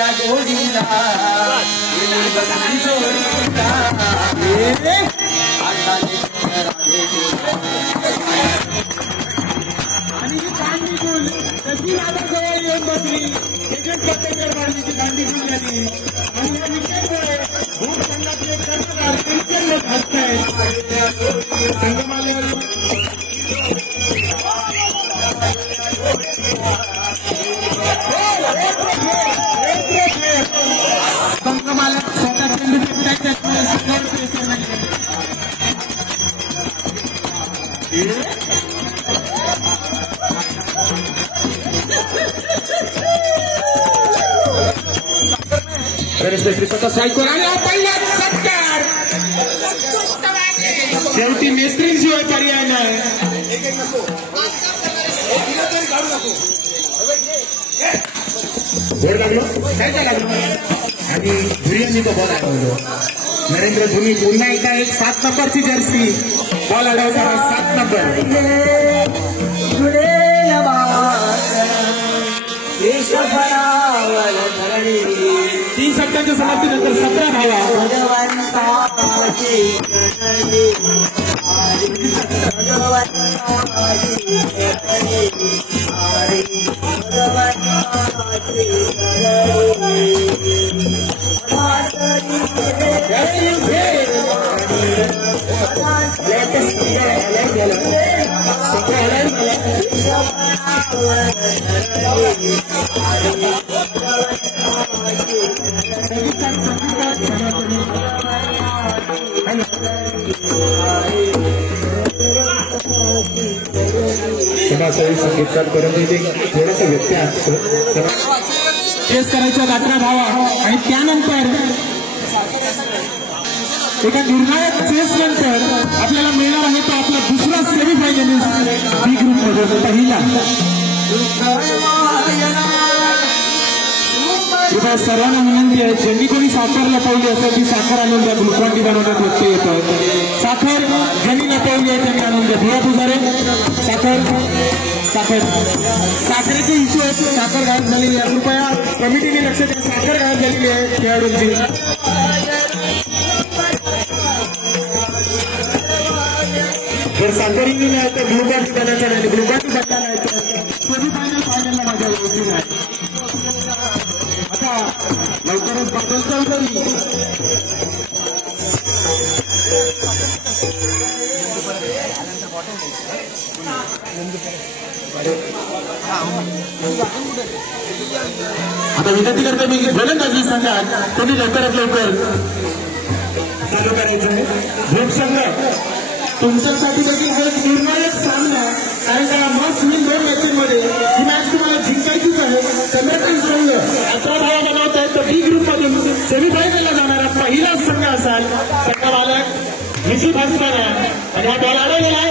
या गोडीला आणि दांडी गुल कशी राधाजवळ येऊन बसली त्याच्याच पत्तेकर वाढलीची दांडी गुल झाली आणि या विषयामुळे भूक संघातले कर्मकार कीर्तन लोक हसतायत संगमालयावर संगमालयात स्वतः चेंडू फेकतायत शेवटी मेस्त्रीशिवाय पर्याय नाही गोड लागलो काय काय लागलो आणि धुरियांनी तो बॉल अडवलो नरेंद्र धोनी पुन्हा एकदा एक 7 नंबरची जर्सी बॉल अडवताना 7 नंबर 3 षटकांच्या समाप्तीनंतर 17 धावा संगीतकार करून थोडस व्यत्यय असतो चेस करायच्या 18 धावा आणि त्यानंतर एका निर्णायक चेस नंतर आपल्याला मिळणार आहे तो आपला दुसरा सेमीफायनलिस्ट बी ग्रुप मधून पहिला कृपया सर्वांना विनंती आहे ज्यांनी कोणी साखर लपवली असेल ती साखर आणून द्या ग्लुकॉन-डी बनवण्यात व्यक्ती येतो साखर ज्यांनी लपवली आहे त्यांनी आणून द्या भिया पुजारे साखर साखर साखरेचे इश्यू आहेत साखर घात झालेली आहे कृपया कमिटीने लक्ष द्या साखर घात झालेली आहे खेळाडूंची जर साखरीने नाही तर ग्लुकॉन-डी बनायचं नाही ग्लुकॉन-डी बनला नाही तर सेमीफायनल फायनलला माझ्या व्यवस्थित आहे आता लवकरच बादल चौधरी आता विनंती करतो मी गोलंदाजी संघात तुम्ही लवकरात लवकर चालू करायचं आहे ग्रुप संघ तुमच्यासाठी देखील हा एक निर्णायक सामना कारण का मस्ट विन 2 मॅचेसमध्ये ही मॅच तुम्हाला जिंकायचीच आहे चंद्रकांत संघ 18 धावा बनवत आहे तर बी ग्रुप मधून सेमीफायनलला जाणारा पहिला संघ असाल संघ मालक निशित हसताना आणि हा बॉल अडवलेला आहे